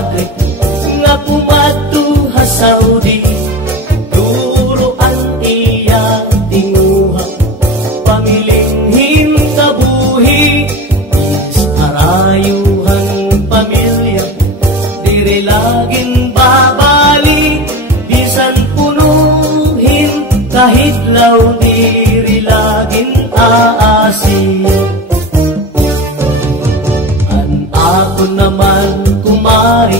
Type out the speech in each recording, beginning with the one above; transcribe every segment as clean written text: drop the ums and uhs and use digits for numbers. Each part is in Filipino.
kumpadre nga pumadto Saudi. Duro ang iya tinguha pamilinghim kabuhi. Is arayuhan pamilya diri laging babali. Bisan punuhin kahit law diri laging aasi. Ako naman kumari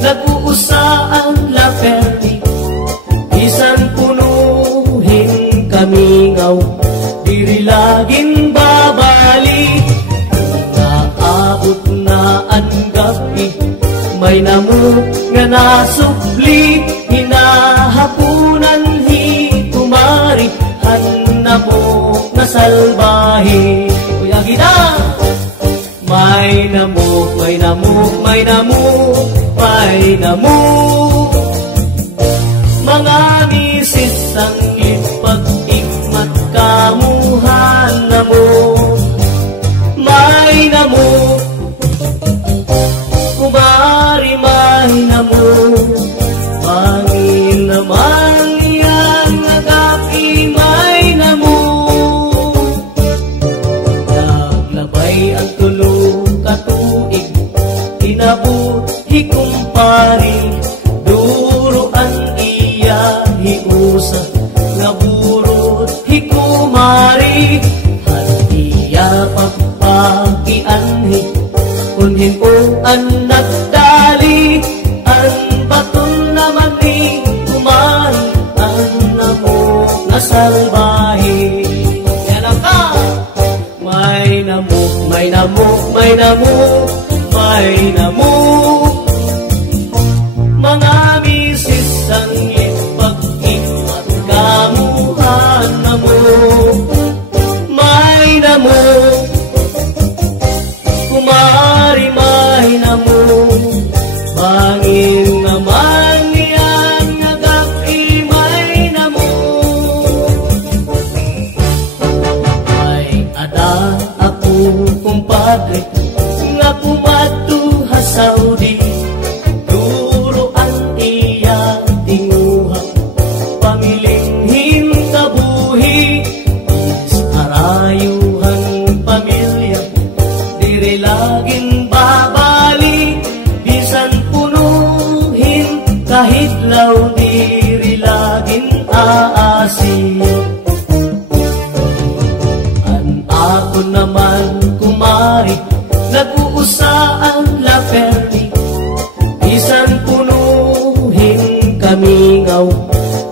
nag-uusaan la perdi. Bisan punuhin kamingaw diri laging babali. Naabot na ang gabi may namo nga nasukli. Hinahapunan hi kumari hanapok na salbahe. Kuya gina may namuk, may namuk, may namuk, may namuk. Mga misis ang ipag-ikmat kamuhan namuk. May namuk, kumari may namuk. Pangin naman yan nagapi may namuk. Naglabay ang katuig tinabot hikumpari. Duro ang iya hiusa nga burot hikumari. Hatiya pagpakianhi kunhin o ang nagdali. Ang baton naman ni kumari ang namok na salbahe. Yan ang ka may namuk, may namuk, may namuk, may namuk. Mga misis ang ipag-ikmat kamuhan namuk. May namuk, kumari may namuk. Bangin naman yan nagapi may namuk. May ada ako kumpadre nga pumadto Saudi. Duro ang iya tinguha pamilinghim kabuhi. Is arayuhan pamilya diri laging babali. Bisan punuhin kahit law diri laging aasi. Ako naman kumari nag-uusaan la perdi. Bisan punuhin kamingaw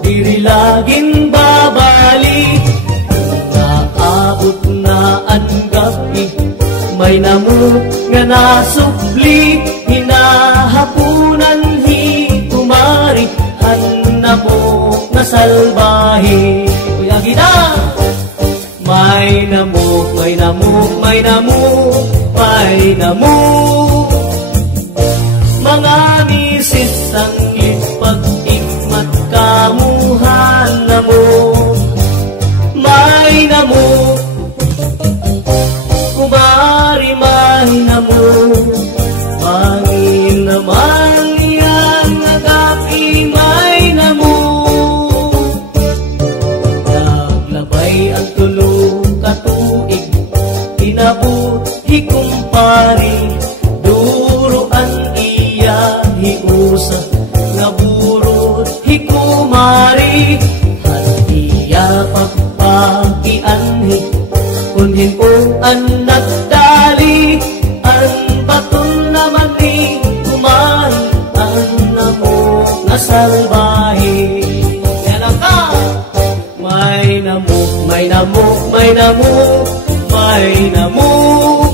diri laging babali. Naabot na ang gabi may namuk nga nasukli. Hinahapunan hi kumari hanapok na salbahe. Kuya gina may namuk, may namuk, may namuk, may namuk. Mga misis ang ipag-ikmat kamuhan namuk. May namuk, kumari may namuk. Pangin naman yan nagapi may namuk. Naglabay ang katuig tinabot hikumpari. Duro ang iya hiusa nga burot hikumari. Hatiya pagpakianhi kunhin o ang nagdali. Ang baton naman ni kumari ang namok na salbahe. Yan ang ka may namuk, may namuk, may namuk, may namuk.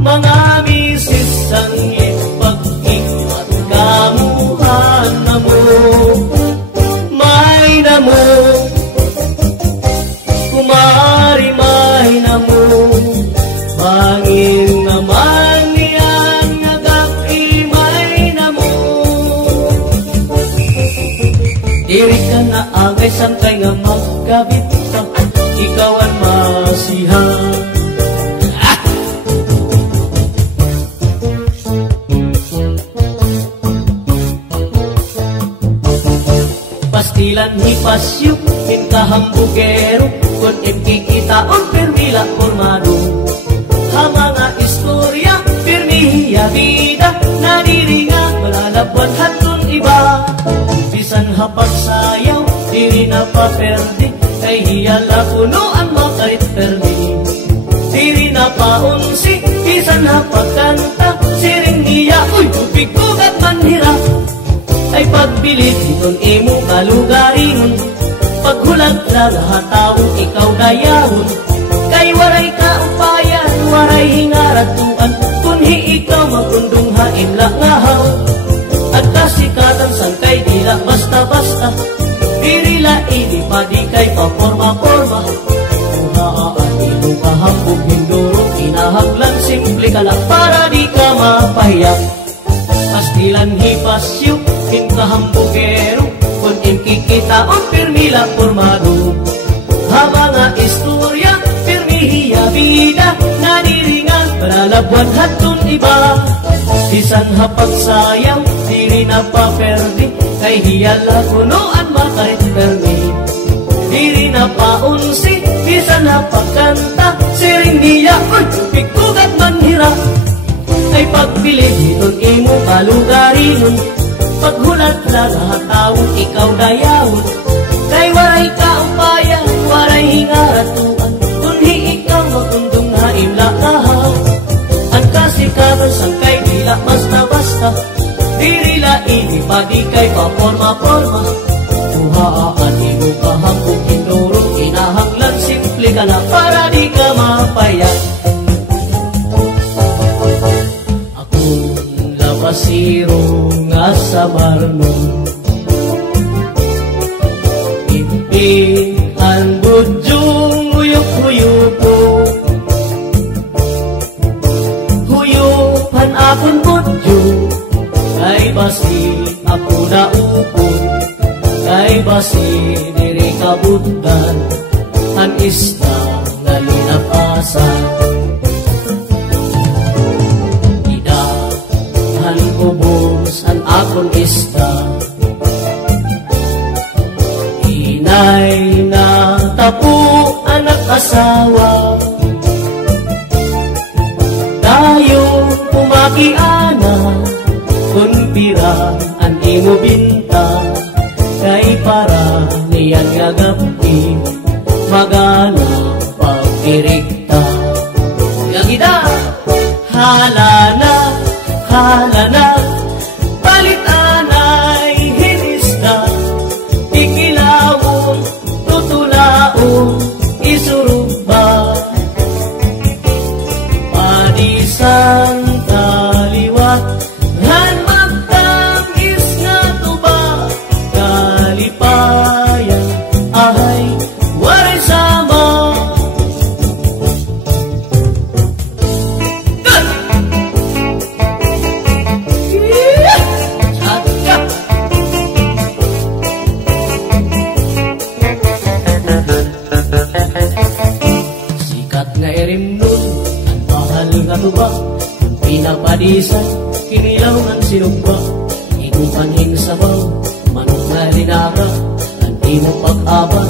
Mga misis ang ipag-ikmat kamuhan namuk. May namuk, kumari may namuk. Bangin naman yan nagapi may namuk. Diri ka na agay sangkay nga magkabit ka. Ikaw ang masihan. Pastilan hipasyo, hinkahambugero, kung imkikita ang permila formado. Ha mga istorya, pirmihiya vida, naniringa, malalabuan hatun iba. Bisan hapagsayaw, diri na paperdi, kay hiyala puno ang makait perdi. Diri na paunsi, bisan hapagkanta, siring hiya, uy, tubig-ugat manhirap. Ay pagbilit iton imo kalugarin, paghulag lang hataw ikaw dayawon. Kay waray kaupayan, waray hingaratuan, kunhi ikaw magundong hain langahaw. At kasikatan sang kay dila basta-basta, dirila ini padi kay paporma-porma. Kuhaan imo kahambog hinduro, kinahanglan simple ka lang para di ka mapahiyak. Pastilan hipasyo, hinkahambugero, kung imkikita ang permila formado. Ha mga istorya, permihiya vida, naniringan, malalabuan hatun iba. Bisan hapagsayaw, diri na paperdi, kay hiyala kunoan makait permi. Diri na paunsi, bisan hapagkanta, siring niya, uy, pikugat manhira. Ay pagpilit iton imo kalugarin, paghulat lang hatawon ikaw dayawon. Kay waray kaupayan, waray hingaratuan, kunhi ikaw magundong haim lakahaw. Ang kasikatan sang kay dila basta-basta, dirila ini padi kay paporma-porma. Kuhaan imo kahambog hinduro, kinahanglan simple ka lang para di ka mapayak. Pasiro nga sa marnon, impihan budyong uyok-uyuko. Huyupan akon budyo, kay basi ako naupon. Kay basi diri kabutdan, an ista nga linapasan. Ubos ang akong ista, inay na tapo anak asawa. Tayo pumakiana, kung pira ang imo binta. Kay para niyan nga gabi, magana pagdirikta. Gagida, halana, palitanay hinista, ikilawon, tutulaon, isurugba. Padisang kaliwat, han magtangis nga tuba, kalipayan, ahay, waray sama. Sikat nga erimnon, ang mahal nga tuba, ang pinapadisan, kinilaw ng sinugba. Igupanhing sabaw, manok nga linaka, ang di mo pag-aba,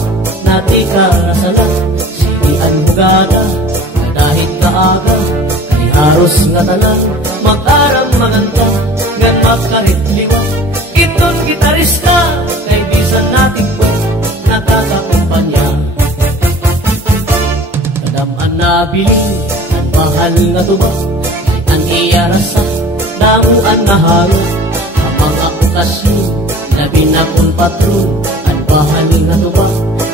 nati ka rasalat. Sinian hugada, kadahit kaaga, kay haros nga tanan, mag-aram maganda, ngan magkarit liwa. Iton gitarista, kay bisan nating po, nakakakumpanya. Kadaman na bilin, ang mahal nga tuba, ang iyarasa, damuan na haro. Ang mga okasyon, labi na kong patron, ang mahal nga tuba,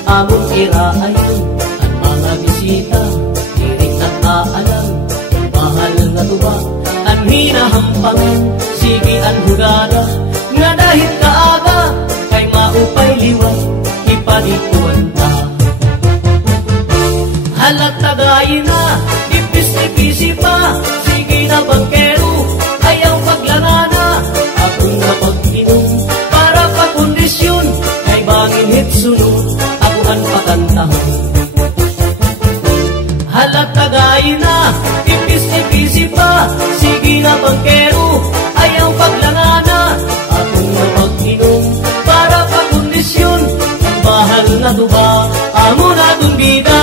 among iraayon. Ang mga bisita, diring nag-aalam, ang mahal nga tuba, ang hinahampangan, sige ang hugada, nga dahil kaaga, kay maupay liwan, ipanikuan ta. Halag tagayin na, ipis-ipisi pa, sige na bangkero, ayaw paglangana. Akong napag-inom, para pa-kondisyon, kay bangin hitsunod, akuhan pakantahon. Halag tagayin na, ipis-ipisi pa, sige na bangkero, ayaw paglangana. Akong napag-inom, para pa-kondisyon, tuba, amo na tong bida.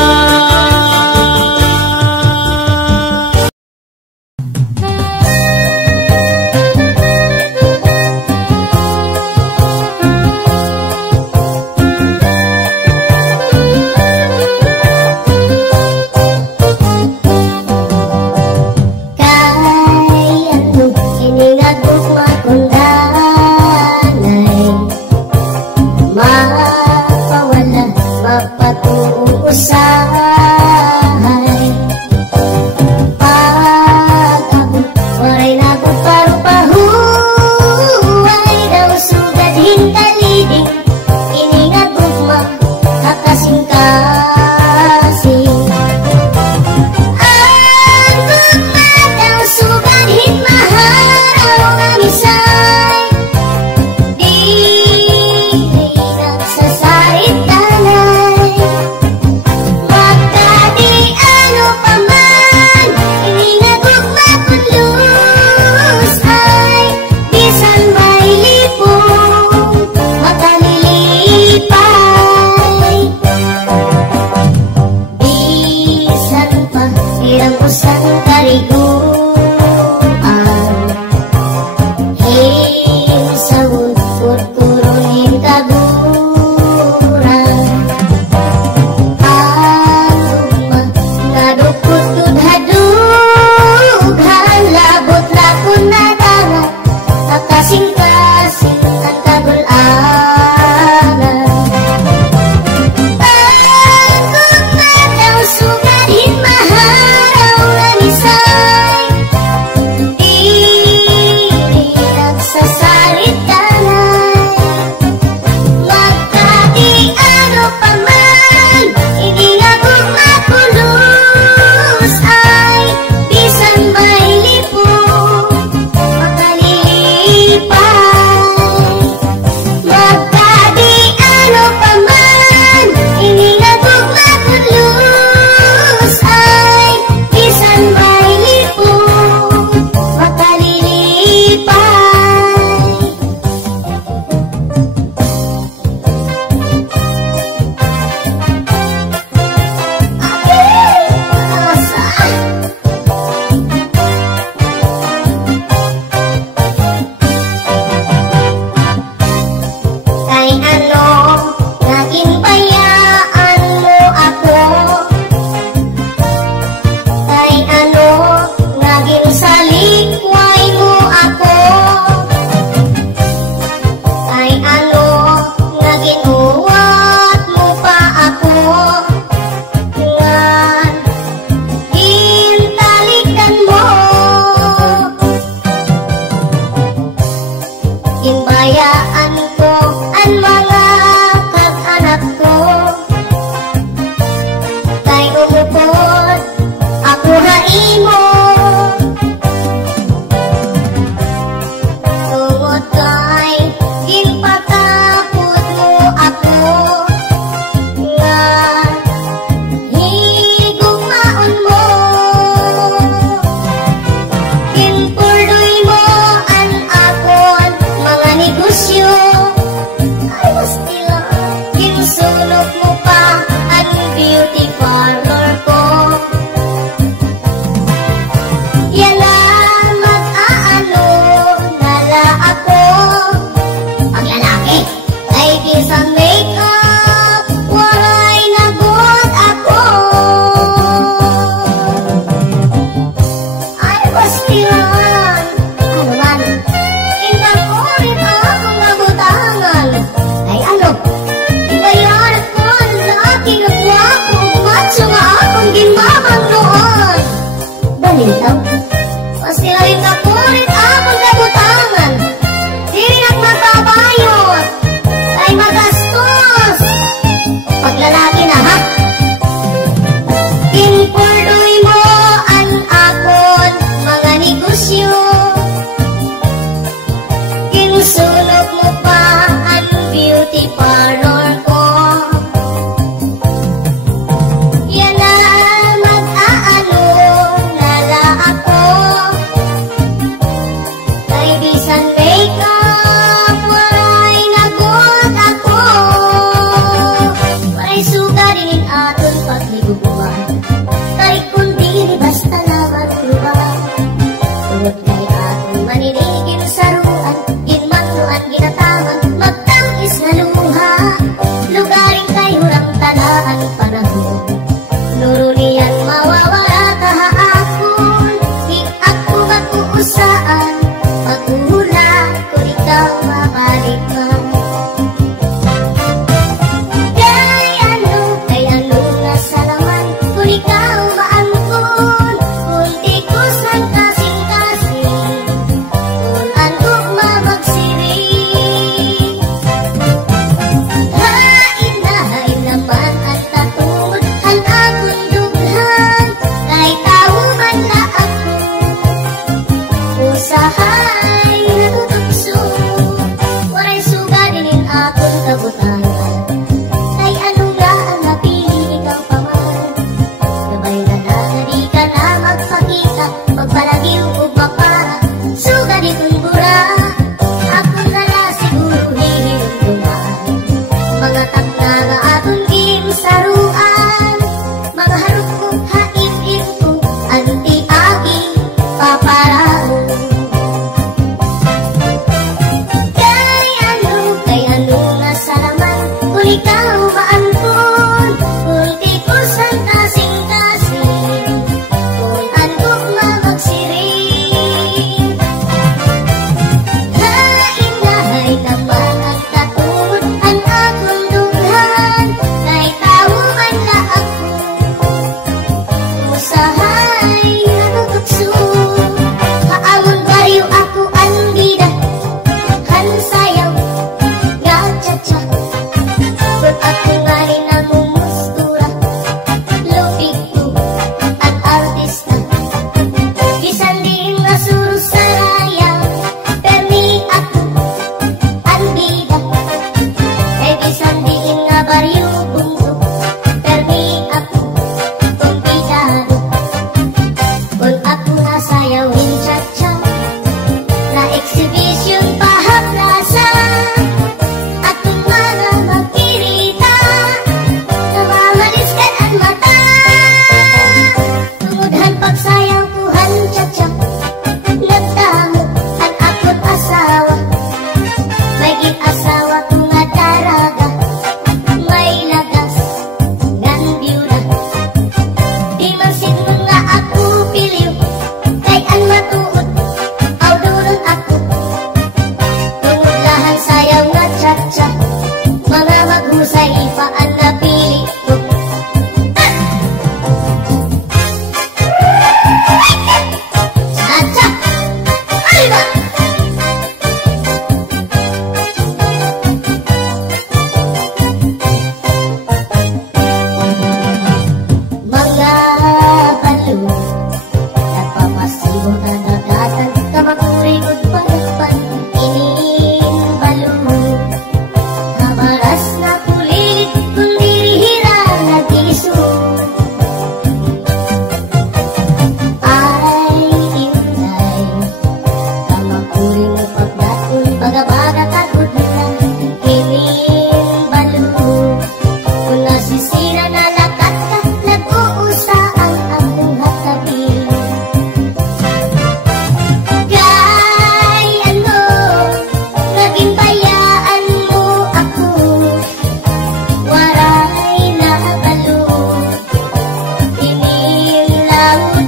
daun